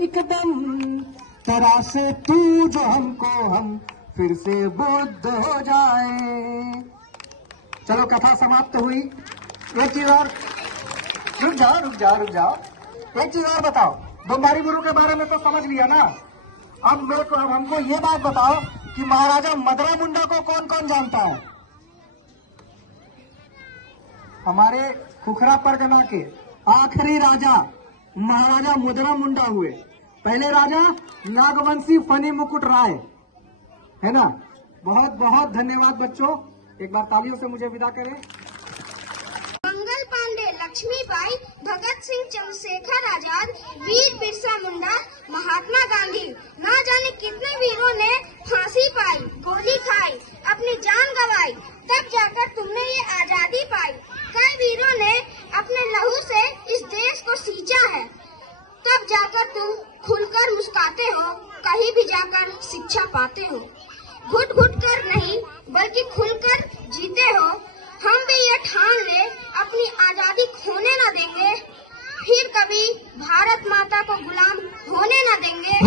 एकदम, तरह से तू जो हमको हम फिर से बुद्ध हो जाए। चलो कथा समाप्त हुई। एक चीज और, रुक जाओ। एक चीज और बताओ, बम्बारी गुरु के बारे में तो समझ लिया ना। अब हमको ये बात बताओ कि महाराजा मदरा मुंडा को कौन कौन जानता है? हमारे खुखरा परगना के आखिरी राजा महाराजा मदरा मुंडा हुए। पहले राजा नागवंशी फनी मुकुट राय, है ना। बहुत बहुत धन्यवाद बच्चों, एक बार तालियों से मुझे विदा करें। मंगल पांडे, लक्ष्मीबाई, भगत सिंह, चंद्रशेखर आजाद, वीर बिरसा मुंडा, महात्मा गांधी, ना जाने कितने वीरों ने फांसी पाई, गोली खाई, अपनी जान गंवाई, तब जाकर तुमने ये आजादी पाई। कई वीरों ने अपने लहू से इस देश को सींचा है, तब जाकर तुम खुलकर मुस्कुराते हो, कहीं भी जाकर शिक्षा पाते हो। घुट घुट कर नहीं बल्कि खुलकर जीते हो। हम भी ये ठान ले अपनी आजादी खोने न देंगे, फिर कभी भारत माता को गुलाम होने न देंगे,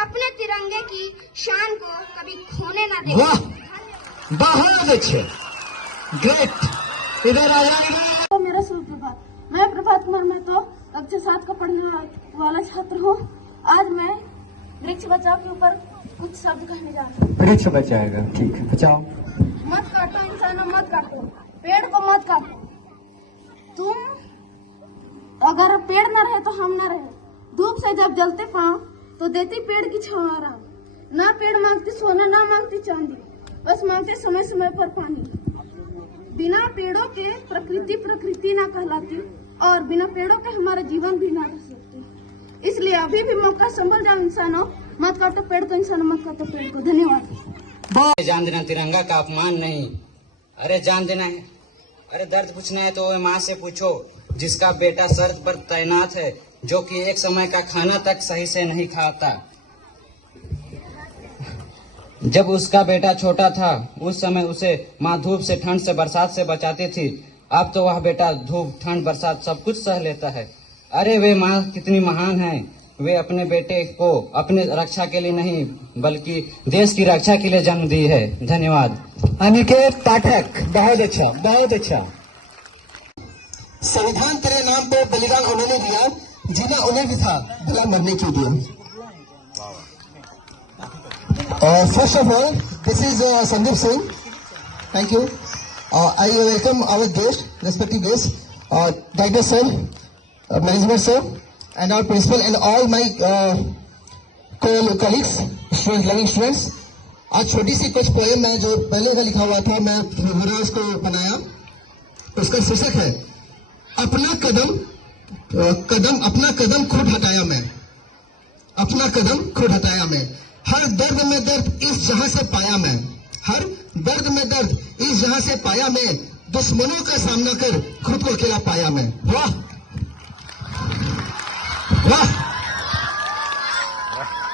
अपने तिरंगे की शान को कभी खोने न देंगे। बहुत अच्छे, ग्रेट। इधर आ जाएंगे। तो मेरा शुभ प्रभात। मैं प्रभात कुमार, मैं तो कक्षा 7 का पढ़ने वाला छात्र हूँ। आज मैं वृक्ष बचाव के ऊपर कुछ शब्द कहने जा रहा हूँ। वृक्ष बचाएगा, ठीक है, बचाओ। मत काटो इंसानों, मत काटो पेड़ को, मत काटो। तुम अगर पेड़ न रहे तो हम न रहे। धूप से जब जलते पाँव तो देती पेड़ की छाँव आराम। ना पेड़ मांगती सोना, ना मांगती चांदी, बस मांगते समय समय पर पानी। बिना पेड़ों के प्रकृति ना कहलाती, और बिना पेड़ों के हमारा जीवन भी ना रह सकती। इसलिए अभी भी मौका, संभल जाओ इंसानों, मत काटो पेड़ को इंसानों, मत काटो पेड़ को। धन्यवाद। जान देना तिरंगा का अपमान नहीं, अरे जान देना है। अरे दर्द पूछना है तो माँ से पूछो, जिसका बेटा शर्त पर तैनात है, जो कि एक समय का खाना तक सही से नहीं खाता। जब उसका बेटा छोटा था उस समय उसे माँ धूप से, ठंड से, बरसात से बचाती थी। अब तो वह बेटा धूप, ठंड, बरसात सब कुछ सह लेता है। अरे वे माँ कितनी महान है, वे अपने बेटे को अपने रक्षा के लिए नहीं बल्कि देश की रक्षा के लिए जन्म दी है। धन्यवाद। अनिकेत पाठक, बहुत अच्छा, बहुत अच्छा। संविधान तेरे नाम पर बलिदान उन्होंने दिया, जीना उन्हें भी था, भला मरने के लिए। First of all, this is Sandeep Singh. Thank you. I welcome our guest, respective guests, Director sir, Management sir, and our principal and all my colleagues, students, loving students. आज छोटी सी कुछ पोएम है जो पहले का लिखा हुआ था, मैं थोड़ा उसको बनाया। उसका शीर्षक है अपना कदम अपना कदम खुद हटाया मैं, अपना कदम खुद हटाया मैं। हर दर्द में दर्द इस जहां से पाया मैं, हर दर्द में दर्द इस जहां से पाया मैं, दुश्मनों का सामना कर खुद को अकेला पाया मैं। वाह वाह।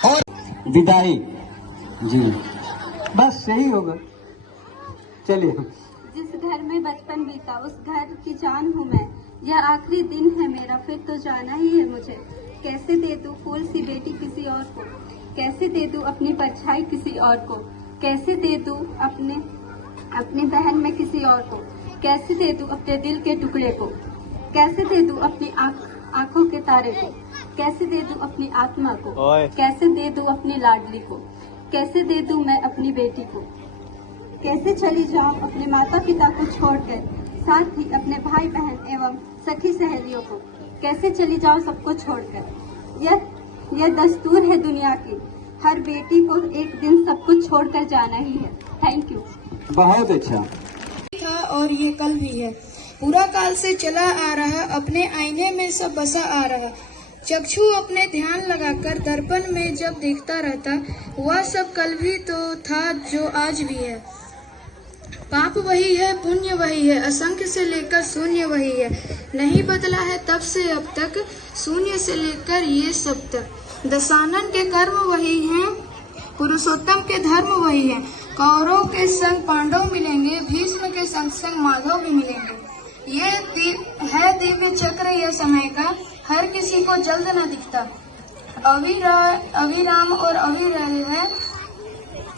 और विदाई जी, बस यही होगा। चलिए। जिस घर में बचपन बीता उस घर की जान हूँ मैं, यह आखिरी दिन है मेरा, फिर तो जाना ही है मुझे। कैसे दे दूं फूल सी बेटी किसी और को, कैसे दे दूं अपनी परछाई किसी और को, कैसे दे दूं अपनी बहन में किसी और को, कैसे दे दूं अपने दिल के टुकड़े को, कैसे दे दूं अपनी आंखों के तारे को, कैसे दे दूं अपनी आत्मा को, कैसे दे दूं अपनी लाडली को, कैसे दे दूं मैं अपनी बेटी को, कैसे चली जाऊं अपने माता पिता को छोड़कर, साथ ही अपने भाई बहन एवं सखी सहेलियों को, कैसे चली जाऊं सबको छोड़कर। यह दस्तूर है दुनिया की, हर बेटी को एक दिन सब कुछ छोड़कर जाना ही है। Thank you. बहुत अच्छा था और ये कल भी है, पूरा काल से चला आ रहा, अपने आईने में सब बसा आ रहा। चक्षु अपने ध्यान लगाकर दर्पण में जब देखता रहता, वह सब कल भी तो था जो आज भी है। पाप वही है, पुण्य वही है, असंख्य से लेकर शून्य वही है, नहीं बदला है तब से अब तक, शून्य से लेकर ये सब तक। दशानन के कर्म वही हैं, पुरुषोत्तम के धर्म वही है, कौरव के संग पांडव मिलेंगे, भीष्म के संग संग माधव भी मिलेंगे। ये है दिव्य चक्र यह समय का, हर किसी को जल्द न दिखता, अविराम और अविरल है,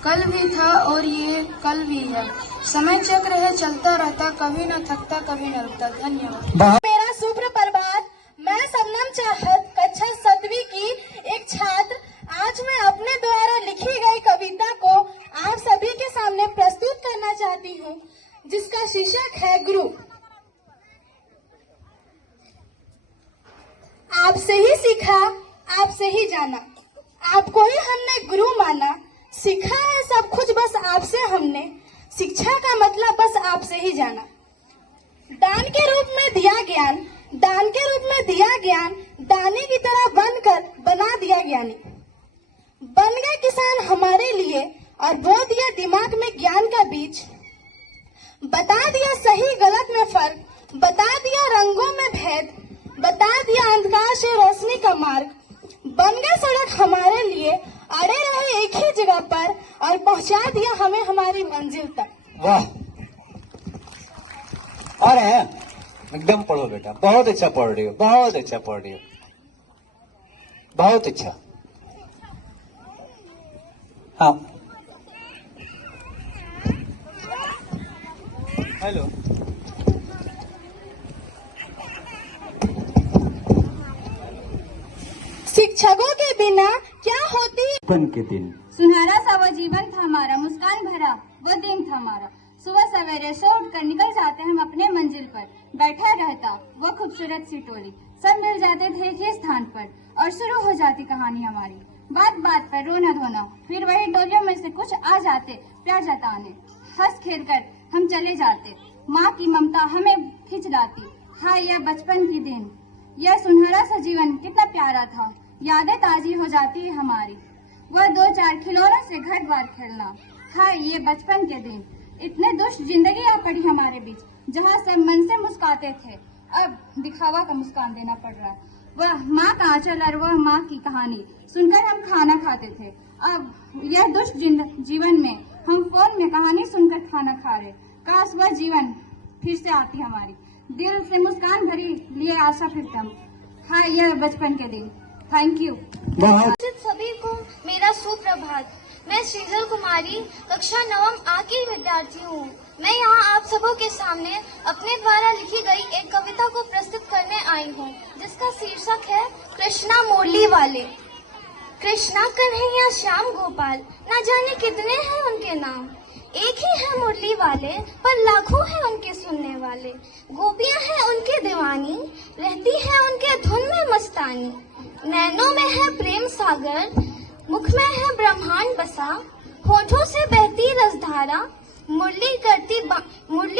कल भी था और ये कल भी है। समय चक्र है चलता रहता, कभी न थकता कभी न रुकता। धन्यवाद। मेरा सुप्रभात। मैं शबनम चाहत कक्षा 7वीं की एक छात्र आज मैं अपने द्वारा लिखी गई कविता को आप सभी के सामने प्रस्तुत करना चाहती हूँ, जिसका शीर्षक है गुरु। आपसे ही सीखा, आपसे ही जाना, आपको ही हमने गुरु माना। सीखा है सब कुछ बस आपसे हमने, शिक्षा का मतलब बस आपसे ही जाना। दान के रूप में दिया ज्ञान, दान के रूप में दिया ज्ञान, दाने की तरह बनकर बना दिया ज्ञानी। बन गए किसान हमारे लिए और बो दिया दिमाग में ज्ञान का बीज। बता दिया सही गलत में फर्क, बता दिया रंगों में भेद, बता दिया अंधकार से रोशनी का मार्ग। बन गए सड़क हमारे लिए, अड़े रहे एक ही जगह पर और पहुंचा दिया हमें हमारी मंजिल तक। वाह, और है एकदम पढ़ो बेटा, बहुत अच्छा पढ़ रही हो, बहुत अच्छा पढ़ रही हो, बहुत अच्छा। हाँ, हेलो। शिक्षकों के बिना क्या होती बचपन के दिन। सुनहरा सा वो जीवन था हमारा, मुस्कान भरा वो दिन था हमारा। सुबह सवेरे सो उठकर निकल जाते हम अपने मंजिल पर, बैठा रहता वो खूबसूरत सी टोली। सब मिल जाते थे एक ही स्थान पर और शुरू हो जाती कहानी हमारी। बात बात पर रोना धोना, फिर वही टोलियों में से कुछ आ जाते प्यार जताने। हंस खेल कर हम चले जाते, माँ की ममता हमें खिंच लाती। हाँ, यह बचपन की दिन, यह सुनहरा सा जीवन कितना प्यारा था। यादें ताजी हो जाती है हमारी, वह 2-4 खिलौनों से घर द्वार खेलना। हाँ, ये बचपन के दिन। इतने दुष्ट जिंदगी आ पड़ी हमारे बीच, जहाँ सब मन से मुस्काते थे, अब दिखावा का मुस्कान देना पड़ रहा है। वह माँ का आंचल और वह माँ की कहानी सुनकर हम खाना खाते थे। अब यह दुष्ट जीवन में हम फोन में कहानी सुनकर खाना खा रहे। काश वह जीवन फिर से आती हमारी, दिल से मुस्कान भरी लिए आशा फिर कम। हाँ, यह बचपन के दिन। Thank you. सभी को मेरा सुप्रभात। मैं श्रीजल कुमारी कक्षा 9वीं A की विद्यार्थी हूँ। मैं यहाँ आप सबों के सामने अपने द्वारा लिखी गई एक कविता को प्रस्तुत करने आई हूँ, जिसका शीर्षक है कृष्णा मुरली वाले। कृष्णा, कन्हैया, श्याम, गोपाल, ना जाने कितने हैं उनके नाम। एक ही है मुरली वाले, पर लाखों हैं उनके सुनने वाले। गोपियां हैं उनकी दीवानी, रहती है उनके धुन में मस्तानी। नैनों में है प्रेम सागर, मुख में है ब्रह्मांड बसा। होठों से बहती रसधारा, मुरली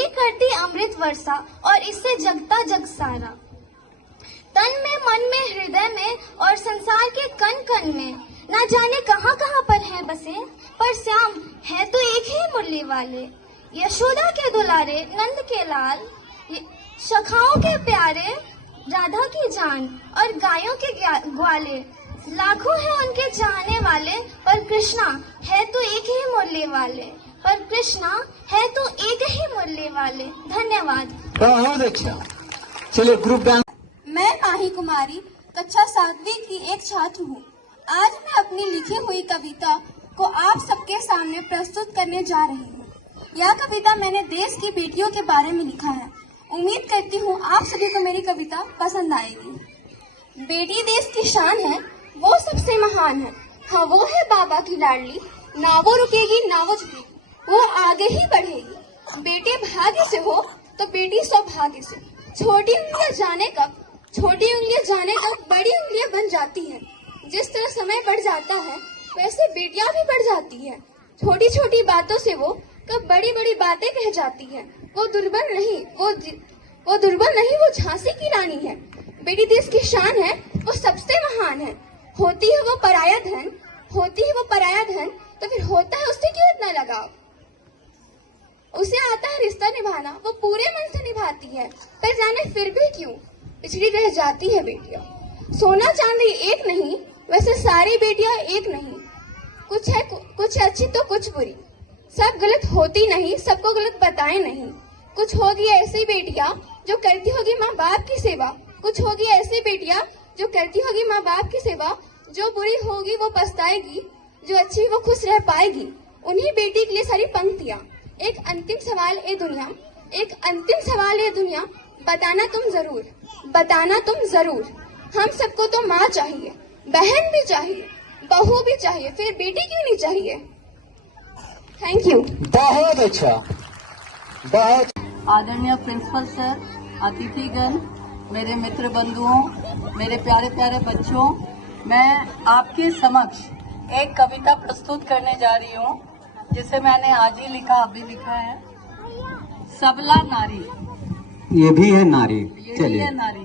करती अमृत वर्षा, और इससे जगता जग सारा। तन में, मन में, हृदय में और संसार के कण कण में, ना जाने कहाँ कहाँ पर है बसे, पर श्याम है तो एक ही मुरली वाले। यशोदा के दुलारे, नंद के लाल, सखाओं के प्यारे, राधा की जान और गायों के ग्वाले। लाखों हैं उनके चाहने वाले, पर कृष्णा है तो एक ही मुरली वाले, पर कृष्णा है तो एक ही मुरली वाले। धन्यवाद। बहुत अच्छा। चलिए ग्रुप डांस। मैं माही कुमारी कक्षा 7वीं की एक छात्र हूँ। आज मैं अपनी लिखी हुई कविता को आप सबके सामने प्रस्तुत करने जा रही हूँ। यह कविता मैंने देश की बेटियों के बारे में लिखा है। उम्मीद करती हूँ आप सभी को मेरी कविता पसंद आएगी। बेटी देश की शान है, वो सबसे महान है। हाँ, वो है बाबा की लाडली, ना वो रुकेगी ना वो झुकेगी, वो आगे ही बढ़ेगी। बेटे भाग्य से हो तो बेटी सौभाग्य से। छोटी उंगलियां जाने कब बड़ी उंगलियां बन जाती हैं। जिस तरह समय बढ़ जाता है वैसे बेटियां भी बढ़ जाती हैं। छोटी छोटी बातों से वो कब बड़ी बड़ी बातें कह जाती हैं। वो दुर्बल नहीं, वो झांसी की रानी है। बेटी देश की शान है, वो सबसे महान है। होती है वो पराया धन, तो फिर होता है उससे क्यों इतना लगाव। उसे आता है रिश्ता निभाना, वो पूरे मन से निभाती है, पर जाने फिर भी क्यों पिछड़ी रह जाती है बेटियां। सोना चांदी एक नहीं, वैसे सारी बेटियां एक नहीं। कुछ अच्छी तो कुछ बुरी, सब गलत होती नहीं, सबको गलत बताए नहीं। कुछ होगी ऐसी बेटियां जो करती होगी माँ बाप की सेवा, कुछ होगी ऐसी बेटियां जो करती होगी माँ बाप की सेवा, जो बुरी होगी वो पछताएगी, जो अच्छी वो खुश रह पाएगी। उन्हीं बेटी के लिए सारी पंक्तियाँ। एक अंतिम सवाल ए दुनिया, एक अंतिम सवाल ए दुनिया, बताना तुम जरूर, बताना तुम जरूर। हम सबको तो माँ चाहिए, बहन भी चाहिए, बहू भी चाहिए, फिर बेटी क्यों नहीं चाहिए? Thank you. बहुत अच्छा, बहुत। आदरणीय प्रिंसिपल सर, अतिथिगण, मेरे मित्र बंधुओं, मेरे प्यारे प्यारे बच्चों, मैं आपके समक्ष एक कविता प्रस्तुत करने जा रही हूँ, जिसे मैंने आज ही लिखा, अभी लिखा है। सबला नारी, ये भी है नारी, ये भी है नारी।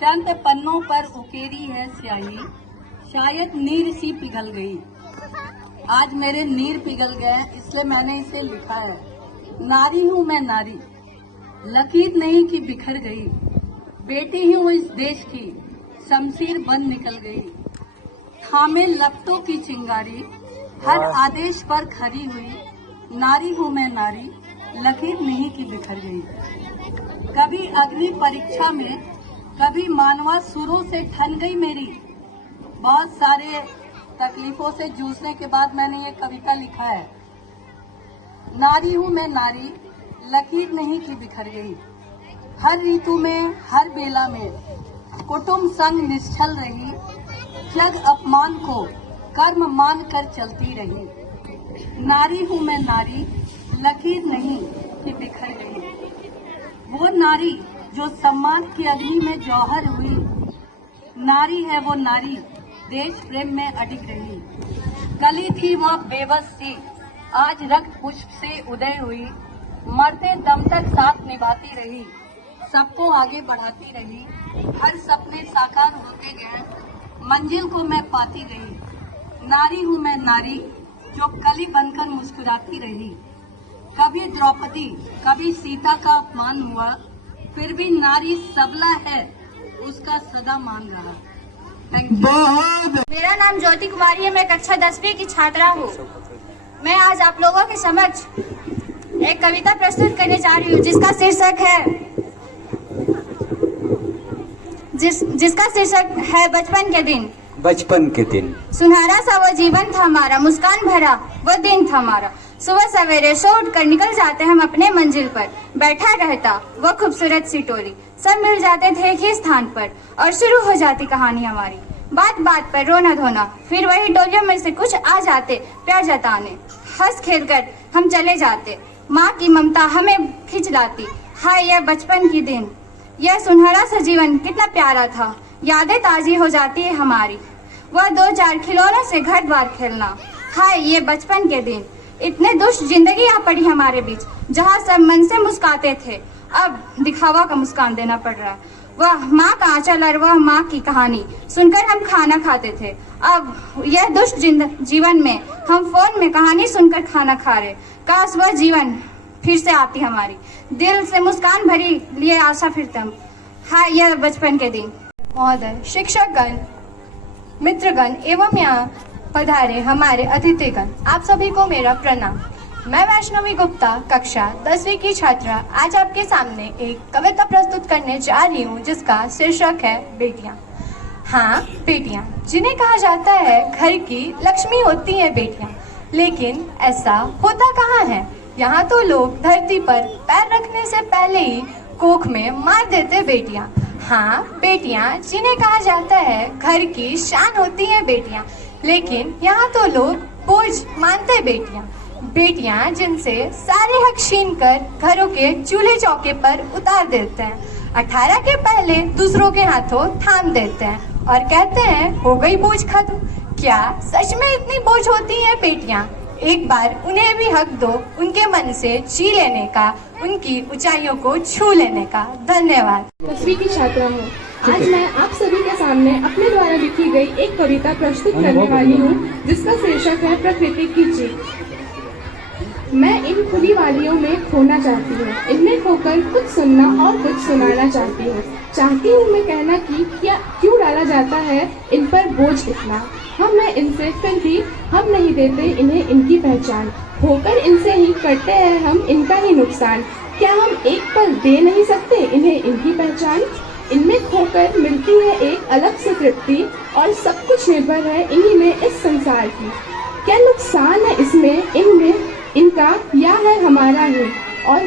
शांत पन्नों पर उकेरी है स्याही, शायद नीर सी पिघल गई। आज मेरे नीर पिघल गए, इसलिए मैंने इसे लिखा है। नारी हूँ मैं नारी, लकीर नहीं कि बिखर गई। बेटी हूँ इस देश की, शमशीर बन निकल गई। थामे लपटों की चिंगारी, हर आदेश पर खरी हुई। नारी हूँ मैं नारी, लकीर नहीं कि बिखर गई। कभी अग्नि परीक्षा में, कभी मानवा सुरों से ठन गई मेरी। बहुत सारे तकलीफों से जूझने के बाद मैंने ये कविता लिखा है। नारी हूँ मैं नारी, लकीर नहीं कि बिखर गई। हर ऋतु में, हर बेला में कुटुंब संग निश्चल रही। त्याग अपमान को कर्म मान कर चलती रही। नारी हूँ मैं नारी, लकीर नहीं कि बिखर गई। वो नारी जो सम्मान की अग्नि में जौहर हुई। नारी है वो नारी, देश प्रेम में अडिग रही। कली थी वहाँ बेबस सी, आज रक्त पुष्प से उदय हुई। मरते दम तक साथ निभाती रही, सबको आगे बढ़ाती रही। हर सपने साकार होते गए, मंजिल को मैं पाती गई। नारी हूँ मैं नारी, जो कली बनकर मुस्कुराती रही। कभी द्रौपदी, कभी सीता का अपमान हुआ, फिर भी नारी सबला है, उसका सदा मान रहा। Thank you. मेरा नाम ज्योति कुमारी है, मैं कक्षा 10वीं की छात्रा हूँ। मैं आज आप लोगों के समक्ष एक कविता प्रस्तुत करने जा रही हूँ, जिसका शीर्षक है बचपन के दिन। बचपन के दिन। सुनहरा सा वो जीवन था हमारा, मुस्कान भरा वो दिन था हमारा। सुबह सवेरे सो उठकर निकल जाते हम अपने मंजिल पर। बैठा रहता वो खूबसूरत सी टोली, सब मिल जाते थे एक ही स्थान पर, और शुरू हो जाती कहानी हमारी। बात बात पर रोना धोना, फिर वही टोलियों में से कुछ आ जाते प्यार जताने। हंस खेल कर हम चले जाते, माँ की ममता हमें खिंच लाती। हाय यह बचपन की दिन, यह सुनहरा सा जीवन कितना प्यारा था। यादें ताजी हो जाती है हमारी, वह 2-4 खिलौनों से घर द्वार खेलना। हाय ये बचपन के दिन, इतने दुष्ट जिंदगी आ पड़ी हमारे बीच, जहाँ सब मन से मुस्काते थे, अब दिखावा का मुस्कान देना पड़ रहा। वह माँ का आंचल और वह माँ की कहानी सुनकर हम खाना खाते थे, अब यह दुष्ट जीवन में हम फोन में कहानी सुनकर खाना खा रहे। काश वह जीवन फिर से आती हमारी, दिल से मुस्कान भरी लिए आशा फिर तुम। हाय यह बचपन के दिन। महोदय, शिक्षकगण, मित्रगण एवं यहाँ पधारे हमारे अतिथिगण, आप सभी को मेरा प्रणाम। मैं वैष्णवी गुप्ता, कक्षा 10वीं की छात्रा, आज आपके सामने एक कविता प्रस्तुत करने जा रही हूँ, जिसका शीर्षक है बेटियाँ। हाँ, बेटियाँ, जिन्हें कहा जाता है घर की लक्ष्मी होती हैं बेटियाँ, लेकिन ऐसा होता कहाँ है। यहाँ तो लोग धरती पर पैर रखने से पहले ही कोख में मार देते बेटियाँ। हाँ, बेटियाँ, जिन्हें कहा जाता है घर की शान होती हैं बेटियाँ, लेकिन यहाँ तो लोग बोझ मानते बेटियाँ। बेटियाँ जिनसे सारे हक छीन कर घरों के चूल्हे चौके पर उतार देते हैं, 18 के पहले दूसरों के हाथों थाम देते हैं और कहते हैं हो गई बोझ खत्म। क्या सच में इतनी बोझ होती हैं बेटियाँ? एक बार उन्हें भी हक दो उनके मन से जी लेने का, उनकी ऊंचाइयों को छू लेने का। धन्यवाद। 10वीं की छात्रा हूँ। आज मैं आप सभी के सामने अपने द्वारा लिखी गई एक कविता प्रस्तुत करने वाली हूँ, जिसका शीर्षक है प्रकृति की जीत। मैं इन खुली वादियों में खोना चाहती हूँ, इनमें खोकर कुछ सुनना और कुछ सुनाना चाहती हूँ। चाहती हूँ मैं कहना कि क्या क्यों डाला जाता है इन पर बोझ इतना। हम हैं इनसे, फिर भी हम नहीं देते इन्हें इनकी पहचान। होकर इनसे ही करते हैं हम इनका ही नुकसान। क्या हम एक पल दे नहीं सकते इन्हें इनकी पहचान? इनमें खोकर मिलती है एक अलग सी तृप्ति और सब कुछ निर्भर है इन्हीं में इस संसार की। क्या नुकसान है इसमें इनमें इनका या है हमारा ही? और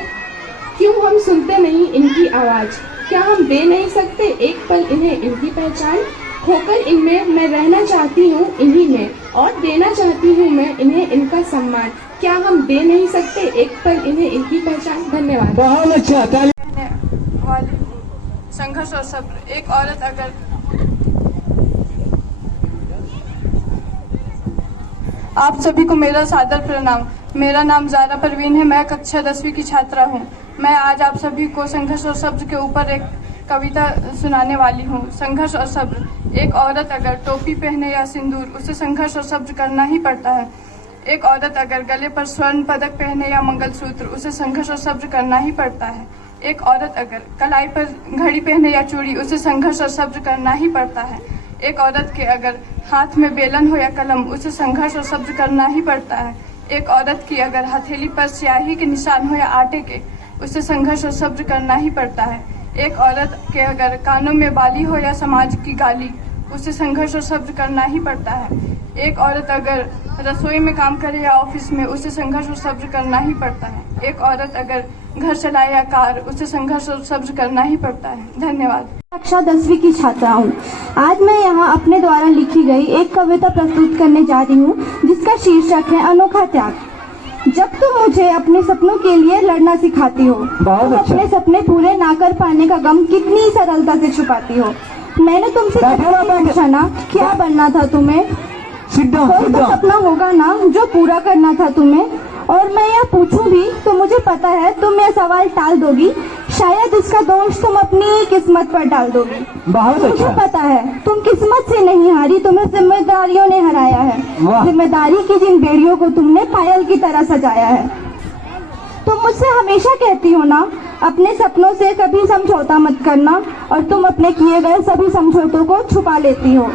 क्यों हम सुनते नहीं इनकी आवाज़? क्या हम दे नहीं सकते एक पल इन्हें इनकी पहचान? होकर इनमें मैं रहना चाहती हूँ इन्हीं में और देना चाहती हूँ मैं इन्हें इनका सम्मान। क्या हम दे नहीं सकते एक पल इन्हें इनकी पहचान? धन्यवाद। बहुत अच्छा। वाली संघर्ष और सब्र। एक औरत अगर आप सभी को मेरा सादर प्रणाम। मेरा नाम ज़ारा परवीन है। मैं कक्षा 10वीं की छात्रा हूँ। मैं आज आप सभी को संघर्ष और सब्र के ऊपर एक कविता सुनाने वाली हूँ। संघर्ष और सब्र। एक औरत अगर टोपी पहने या सिंदूर, उसे संघर्ष और सब्र करना ही पड़ता है। एक औरत अगर गले पर स्वर्ण पदक पहने या मंगलसूत्र, उसे संघर्ष और सब्र करना ही पड़ता है। एक औरत अगर कलाई पर घड़ी पहने या चूड़ी, उसे संघर्ष और सब्र करना ही पड़ता है। एक औरत के अगर हाथ में बेलन हो या कलम, उसे संघर्ष और सब्र करना ही पड़ता है। एक औरत की अगर हथेली पर स्याही के निशान हो या आटे के, उसे संघर्ष और सब्र करना ही पड़ता है। एक औरत के अगर कानों में बाली हो या समाज की गाली, उसे संघर्ष और सब्र करना ही पड़ता है। एक औरत अगर रसोई में काम करे या ऑफिस में, उसे संघर्ष और सब्र करना ही पड़ता है। एक औरत अगर घर चलाए या कार, उसे संघर्ष और सब्र करना ही पड़ता है। धन्यवाद। कक्षा 10वीं की छात्रा हूँ। आज मैं यहाँ अपने द्वारा लिखी गई एक कविता प्रस्तुत करने जा रही हूँ जिसका शीर्षक है अनोखा त्याग। जब तुम मुझे अपने सपनों के लिए लड़ना सिखाती हो, तुम अपने सपने पूरे ना कर पाने का गम कितनी सरलता से छुपाती हो। मैंने तुमसे पूछा ना क्या बनना था तुम्हें, कोई तो सपना होगा ना जो पूरा करना था तुम्हें। और मैं यह पूछूं भी तो मुझे पता है तुम यह सवाल टाल दोगी, शायद इसका दोष तुम अपनी किस्मत पर डाल दोगी। मुझे पता है तुम किस्मत से नहीं हारी, तुम्हें जिम्मेदारियों ने हराया है। जिम्मेदारी की जिन बेड़ियों को तुमने पायल की तरह सजाया है। तुम मुझसे हमेशा कहती हो ना अपने सपनों से कभी समझौता मत करना, और तुम अपने किए गए सभी समझौतों को छुपा लेती हो।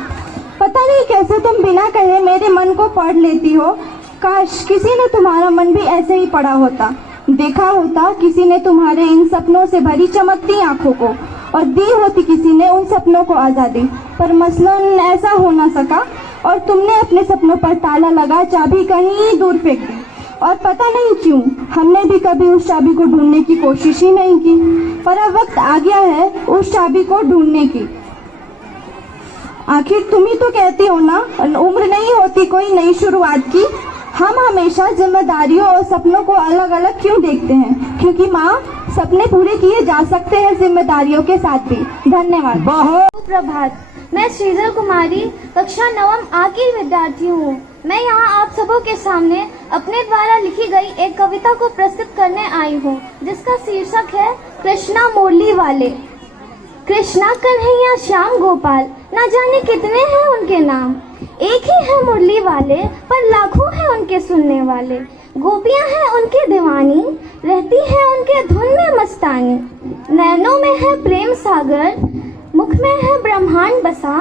पता नहीं कैसे तुम बिना कहे मेरे मन को पढ़ लेती हो। काश किसी ने तुम्हारा मन भी ऐसे ही पढ़ा होता, देखा होता किसी ने तुम्हारे इन सपनों से भरी चमकती आंखों को, और दी होती किसी ने उन सपनों को आजादी। पर मसलन ऐसा हो ना सका, और तुमने अपने सपनों पर ताला लगा चाबी कहीं दूर फेंक दी। और पता नहीं क्यों हमने भी कभी उस चाबी को ढूंढने की कोशिश ही नहीं की। पर अब वक्त आ गया है उस चाबी को ढूंढने की। आखिर तुम ही तो कहती हो ना उम्र नहीं होती कोई नई शुरुआत की। हम हमेशा जिम्मेदारियों और सपनों को अलग अलग क्यों देखते हैं? क्योंकि माँ, सपने पूरे किए जा सकते हैं जिम्मेदारियों के साथ भी। धन्यवाद। बहुत प्रभात। मैं श्रीधर कुमारी कक्षा 9वीं A की विद्यार्थी हूँ। मैं यहाँ आप सबों के सामने अपने द्वारा लिखी गई एक कविता को प्रस्तुत करने आई हूँ जिसका शीर्षक है कृष्णा मुरली वाले। कृष्णा, कन्हैया, श्याम, गोपाल, न जाने कितने हैं उनके नाम। एक ही है मुरली वाले पर लाखों हैं उनके सुनने वाले। गोपियां हैं उनकी दीवानी, रहती है उनके धुन में मस्तानी। नैनों में है प्रेम सागर, मुख में है ब्रह्मांड बसा।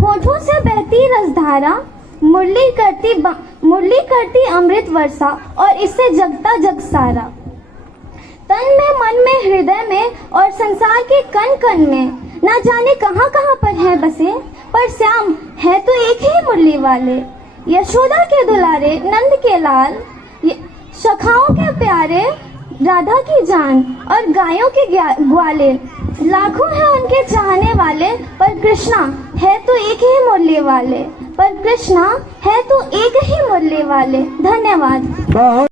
होठों से बहती रसधारा, मुरली करती अमृत वर्षा, और इससे जगता जग सारा। तन में, मन में, हृदय में और संसार के कण कण में, ना जाने कहाँ कहाँ पर है बसे। पर श्याम है तो एक ही मुरली वाले। यशोदा के दुलारे, नंद के लाल, सखाओं के प्यारे, राधा की जान और गायों के ग्वाले। लाखों हैं उनके चाहने वाले, पर कृष्णा है तो एक ही मुरली वाले। पर कृष्णा है तो एक ही मुरली वाले। धन्यवाद।